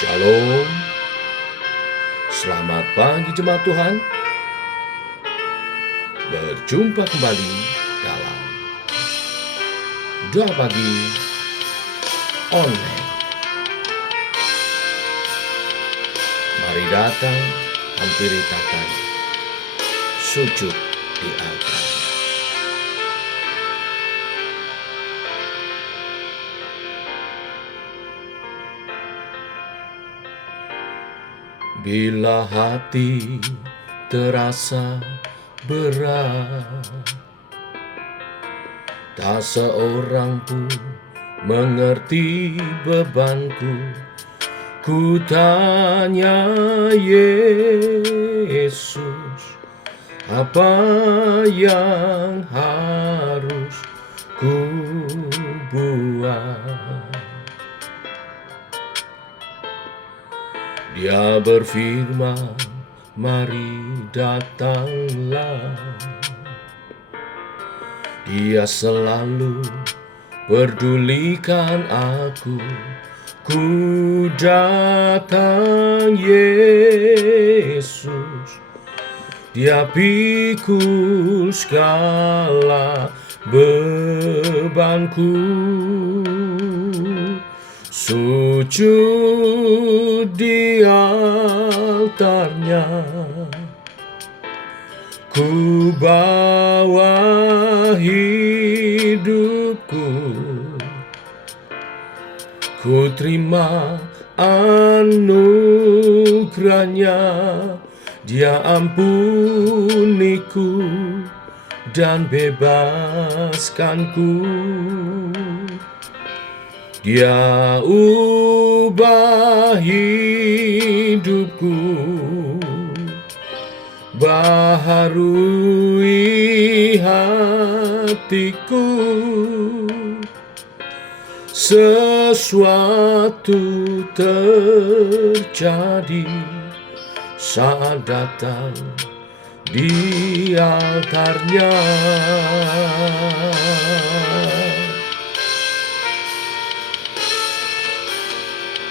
Shalom, selamat pagi jemaat Tuhan. Berjumpa kembali dalam Doa Pagi Online. Mari datang, hampiri tata, sujud di altar. Bila hati terasa berat, tak seorang pun mengerti bebanku. Ku tanya Yesus, apa yang harus ku buat? Dia berfirman, mari datanglah. Dia selalu pedulikan aku. Ku datang Yesus, Dia pikul segala bebanku. Sujud di altarnya, ku bawa hidupku. Ku terima anugerahnya, Dia ampuniku dan bebaskanku. Dia ubah hidupku, baharui hatiku. Sesuatu terjadi saat datang di altarnya.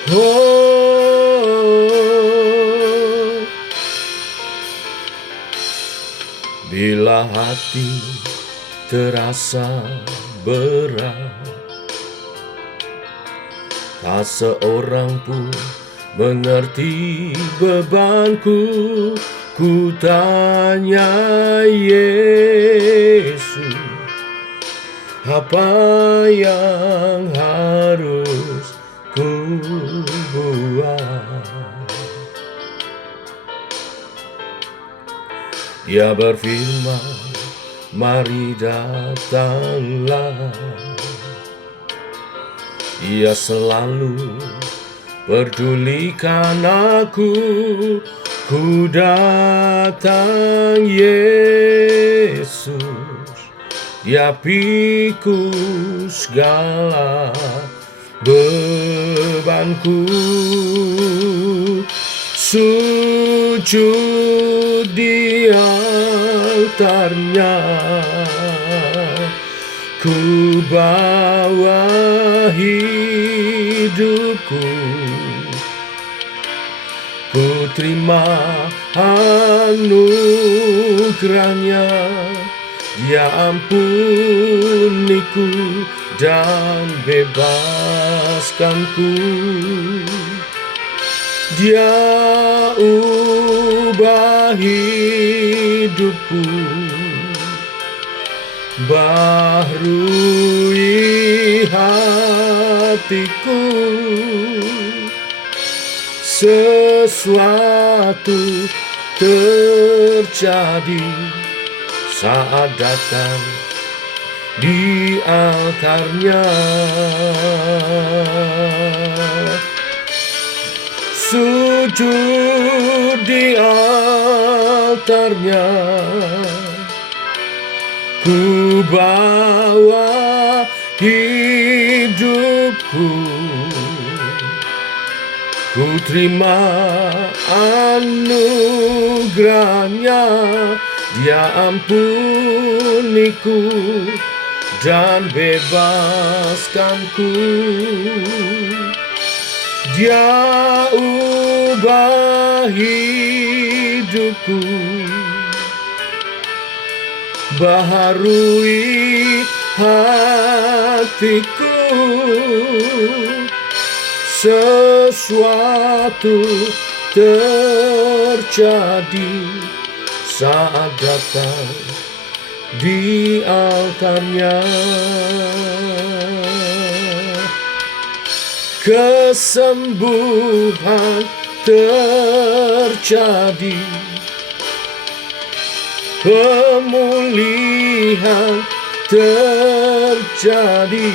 Oh, bila hati terasa berat, tak seorang pun mengerti bebanku. Ku tanya Yesus, apa yang harus ku buat? Dia berfirman, mari datanglah. Dia selalu pedulikan aku. Ku datang Yesus, Dia pikul segala bebanku. Sujud di altarnya, ku bawa hidupku. Ku terima anugerahnya, Dia ampuniku dan bebaskanku. Dia ubah hidupku, baharui hatiku. Sesuatu terjadi saat datang di altarnya. Sujud di altarnya, ku bawa hidupku. Ku terima anugerahnya, Dia ampuniku dan bebaskanku. Dia ubah hidupku, baharui hatiku. Sesuatu terjadi saat datang di altarnya. Kesembuhan terjadi, pemulihan terjadi,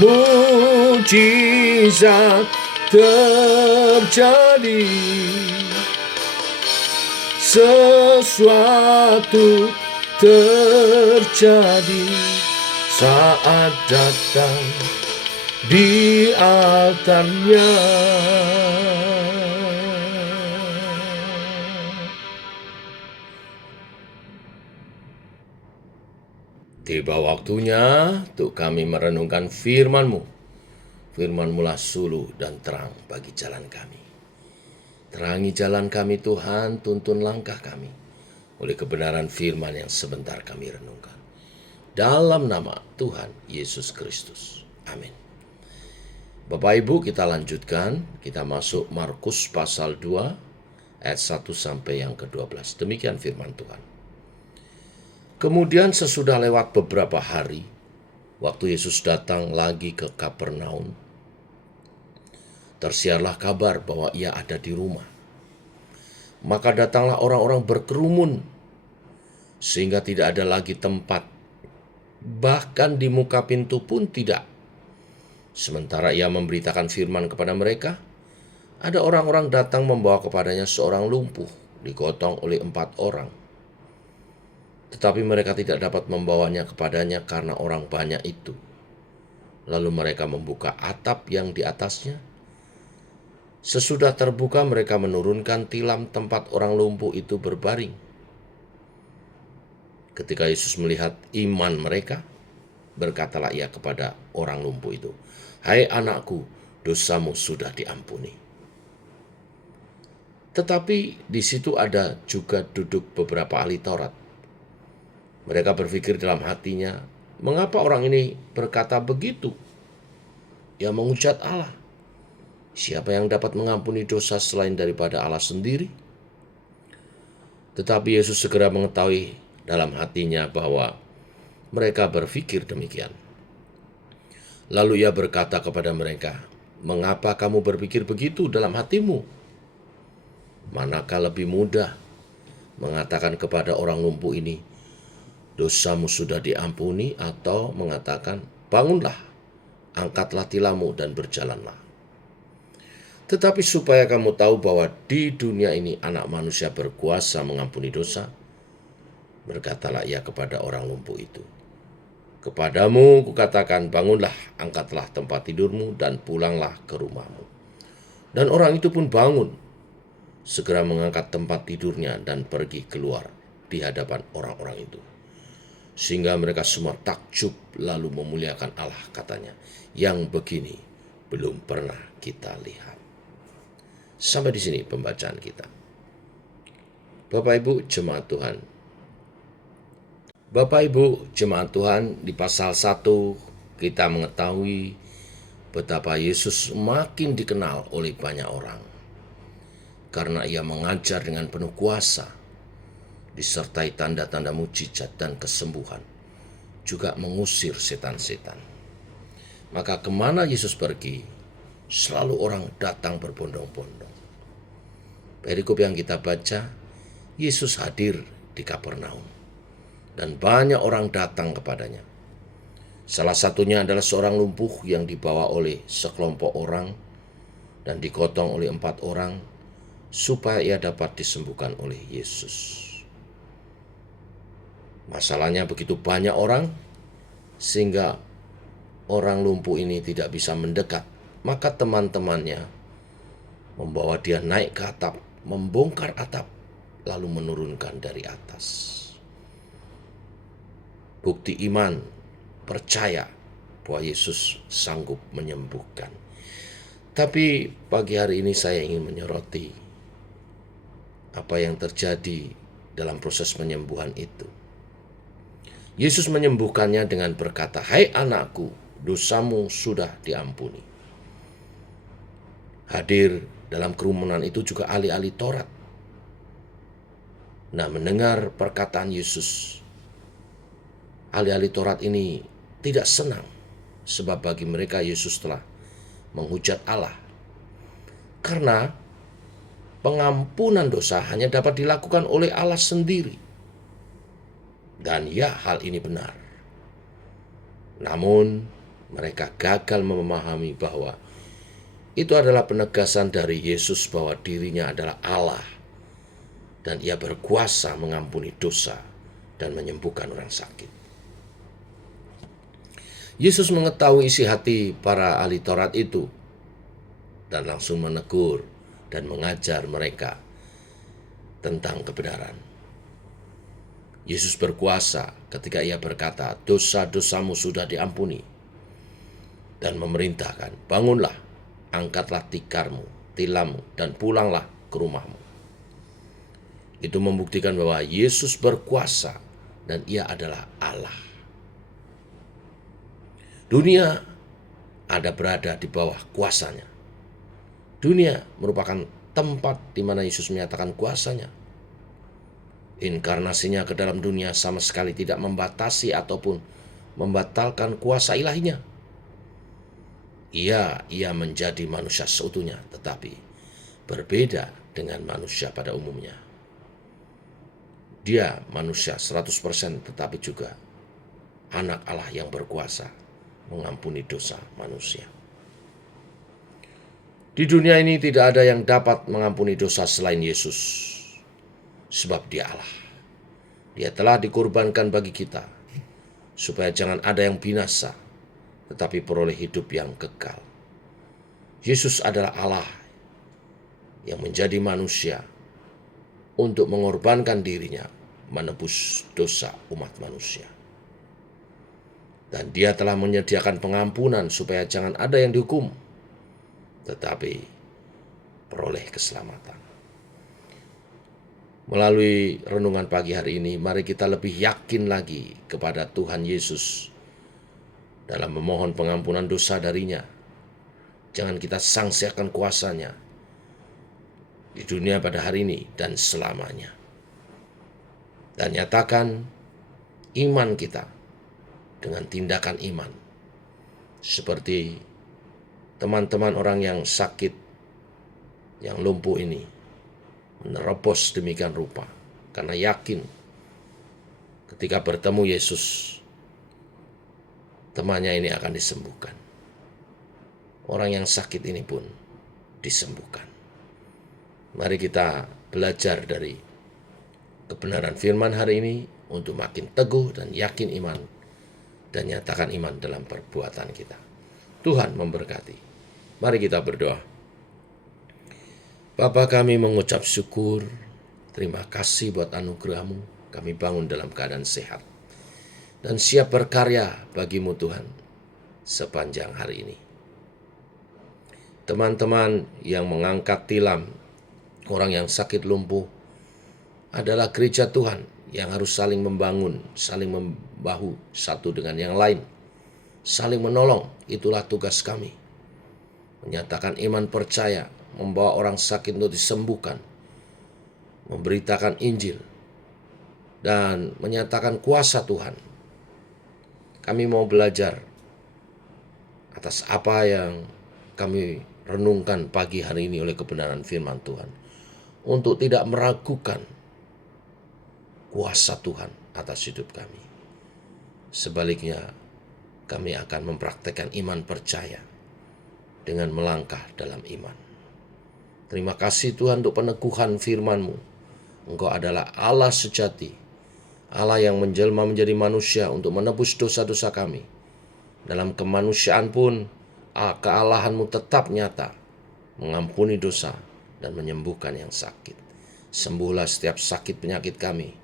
mujizat terjadi. Sesuatu terjadi saat datang di altarnya. Tiba waktunya untuk kami merenungkan firman-Mu. Firman-Mu lah suluh dan terang bagi jalan kami. Terangi jalan kami Tuhan, tuntun langkah kami oleh kebenaran firman yang sebentar kami renungkan. Dalam nama Tuhan Yesus Kristus. Amin. Bapak Ibu, kita lanjutkan. Kita masuk Markus pasal 2 ayat 1 sampai yang ke-12. Demikian firman Tuhan. Kemudian sesudah lewat beberapa hari, waktu Yesus datang lagi ke Kapernaum, tersiarlah kabar bahwa ia ada di rumah. Maka datanglah orang-orang berkerumun, sehingga tidak ada lagi tempat, bahkan di muka pintu pun tidak. Sementara ia memberitakan firman kepada mereka, ada orang-orang datang membawa kepadanya seorang lumpuh, digotong oleh 4 orang. Tetapi mereka tidak dapat membawanya kepadanya karena orang banyak itu. Lalu mereka membuka atap yang di atasnya. Sesudah terbuka mereka menurunkan tilam tempat orang lumpuh itu berbaring. Ketika Yesus melihat iman mereka, berkatalah ia kepada orang lumpuh itu, "Hai anakku, dosamu sudah diampuni." Tetapi di situ ada juga duduk beberapa ahli Taurat. Mereka berpikir dalam hatinya, mengapa orang ini berkata begitu? Ia menghujat Allah. Siapa yang dapat mengampuni dosa selain daripada Allah sendiri? Tetapi Yesus segera mengetahui dalam hatinya bahwa mereka berpikir demikian. Lalu ia berkata kepada mereka, "Mengapa kamu berpikir begitu dalam hatimu? Manakah lebih mudah mengatakan kepada orang lumpuh ini, dosamu sudah diampuni, atau mengatakan, bangunlah, angkatlah tilammu dan berjalanlah? Tetapi supaya kamu tahu bahwa di dunia ini anak manusia berkuasa mengampuni dosa, berkatalah ia kepada orang lumpuh itu, kepadamu kukatakan, bangunlah, angkatlah tempat tidurmu dan pulanglah ke rumahmu. Dan orang itu pun bangun, segera mengangkat tempat tidurnya dan pergi keluar di hadapan orang-orang itu. Sehingga mereka semua takjub lalu memuliakan Allah, katanya, yang begini belum pernah kita lihat. Sampai di sini pembacaan kita. Bapak Ibu jemaat Tuhan. Bapak Ibu jemaat Tuhan, di pasal 1 kita mengetahui betapa Yesus makin dikenal oleh banyak orang. Karena ia mengajar dengan penuh kuasa, disertai tanda-tanda mujizat dan kesembuhan, juga mengusir setan-setan. Maka kemana Yesus pergi, selalu orang datang berbondong-bondong. Perikop yang kita baca, Yesus hadir di Kapernaum, dan banyak orang datang kepadanya. Salah satunya adalah seorang lumpuh yang dibawa oleh sekelompok orang dan digotong oleh 4 orang, supaya ia dapat disembuhkan oleh Yesus. Masalahnya begitu banyak orang, sehingga orang lumpuh ini tidak bisa mendekat. Maka teman-temannya membawa dia naik ke atap, membongkar atap, lalu menurunkan dari atas. Bukti iman, percaya bahwa Yesus sanggup menyembuhkan. Tapi pagi hari ini saya ingin menyoroti apa yang terjadi dalam proses penyembuhan itu. Yesus menyembuhkannya dengan berkata, "Hai anakku, dosamu sudah diampuni." Hadir dalam kerumunan itu juga ahli-ahli Taurat. Nah, mendengar perkataan Yesus, ahli-ahli Taurat ini tidak senang, sebab bagi mereka Yesus telah menghujat Allah. Karena pengampunan dosa hanya dapat dilakukan oleh Allah sendiri. Dan ya, hal ini benar. Namun, mereka gagal memahami bahwa itu adalah penegasan dari Yesus bahwa dirinya adalah Allah dan ia berkuasa mengampuni dosa dan menyembuhkan orang sakit. Yesus mengetahui isi hati para ahli Taurat itu dan langsung menegur dan mengajar mereka tentang kebenaran. Yesus berkuasa ketika ia berkata, "Dosa-dosamu sudah diampuni." Dan memerintahkan, "Bangunlah, angkatlah tikarmu, tilammu, dan pulanglah ke rumahmu." Itu membuktikan bahwa Yesus berkuasa dan ia adalah Allah. Dunia ada berada di bawah kuasanya. Dunia merupakan tempat di mana Yesus menyatakan kuasanya. Inkarnasinya ke dalam dunia sama sekali tidak membatasi ataupun membatalkan kuasa ilahinya. Ia menjadi manusia seutuhnya, tetapi berbeda dengan manusia pada umumnya. Dia manusia 100%, tetapi juga anak Allah yang berkuasa mengampuni dosa manusia. Di dunia ini tidak ada yang dapat mengampuni dosa selain Yesus. Sebab dia Allah. Dia telah dikorbankan bagi kita, supaya jangan ada yang binasa, tetapi peroleh hidup yang kekal. Yesus adalah Allah yang menjadi manusia untuk mengorbankan dirinya, menebus dosa umat manusia. Dan dia telah menyediakan pengampunan supaya jangan ada yang dihukum, tetapi peroleh keselamatan. Melalui renungan pagi hari ini, mari kita lebih yakin lagi kepada Tuhan Yesus dalam memohon pengampunan dosa darinya. Jangan kita sangsiakan kuasanya di dunia pada hari ini dan selamanya. Dan nyatakan iman kita dengan tindakan iman. Seperti teman-teman orang yang sakit, yang lumpuh ini, menerobos demikian rupa karena yakin ketika bertemu Yesus, temannya ini akan disembuhkan. Orang yang sakit ini pun disembuhkan. Mari kita belajar dari kebenaran firman hari ini untuk makin teguh dan yakin iman dan nyatakan iman dalam perbuatan kita. Tuhan memberkati. Mari kita berdoa. Bapa, kami mengucap syukur, terima kasih buat anugerah-Mu. Kami bangun dalam keadaan sehat dan siap berkarya bagi-Mu Tuhan sepanjang hari ini. Teman-teman yang mengangkat tilam orang yang sakit lumpuh adalah gereja Tuhan yang harus saling membangun, saling membahu satu dengan yang lain, saling menolong. Itulah tugas kami. Menyatakan iman percaya, membawa orang sakit untuk disembuhkan, memberitakan Injil, dan menyatakan kuasa Tuhan. Kami mau belajar atas apa yang kami renungkan pagi hari ini oleh kebenaran firman Tuhan, untuk tidak meragukan kuasa Tuhan atas hidup kami. Sebaliknya, kami akan mempraktekkan iman percaya dengan melangkah dalam iman. Terima kasih Tuhan untuk peneguhan firman-Mu. Engkau adalah Allah sejati, Allah yang menjelma menjadi manusia untuk menebus dosa-dosa kami. Dalam kemanusiaan pun, kealahan-Mu tetap nyata, mengampuni dosa dan menyembuhkan yang sakit. Sembuhlah setiap sakit penyakit kami,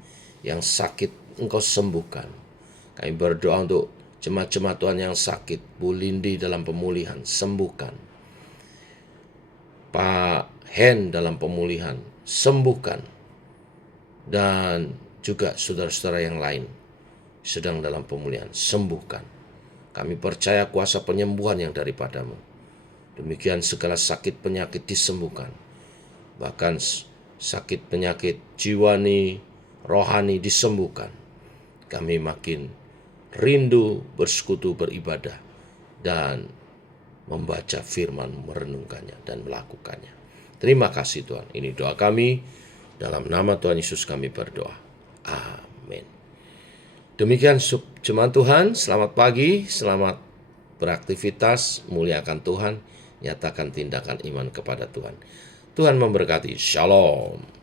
yang sakit Engkau sembuhkan. Kami berdoa untuk jemaat-jemaat Tuhan yang sakit, Bu Lindi dalam pemulihan, sembuhkan. Pak Hen dalam pemulihan, sembuhkan. Dan juga saudara-saudara yang lain sedang dalam pemulihan, sembuhkan. Kami percaya kuasa penyembuhan yang daripadamu. Demikian segala sakit penyakit disembuhkan. Bahkan sakit penyakit jiwani, rohani disembuhkan. Kami makin rindu bersekutu beribadah dan membaca firman, merenungkannya dan melakukannya. Terima kasih Tuhan. Ini doa kami. Dalam nama Tuhan Yesus kami berdoa. Amin. Demikian jemaat Tuhan, selamat pagi, selamat beraktivitas, muliakan Tuhan, nyatakan tindakan iman kepada Tuhan. Tuhan memberkati. Shalom.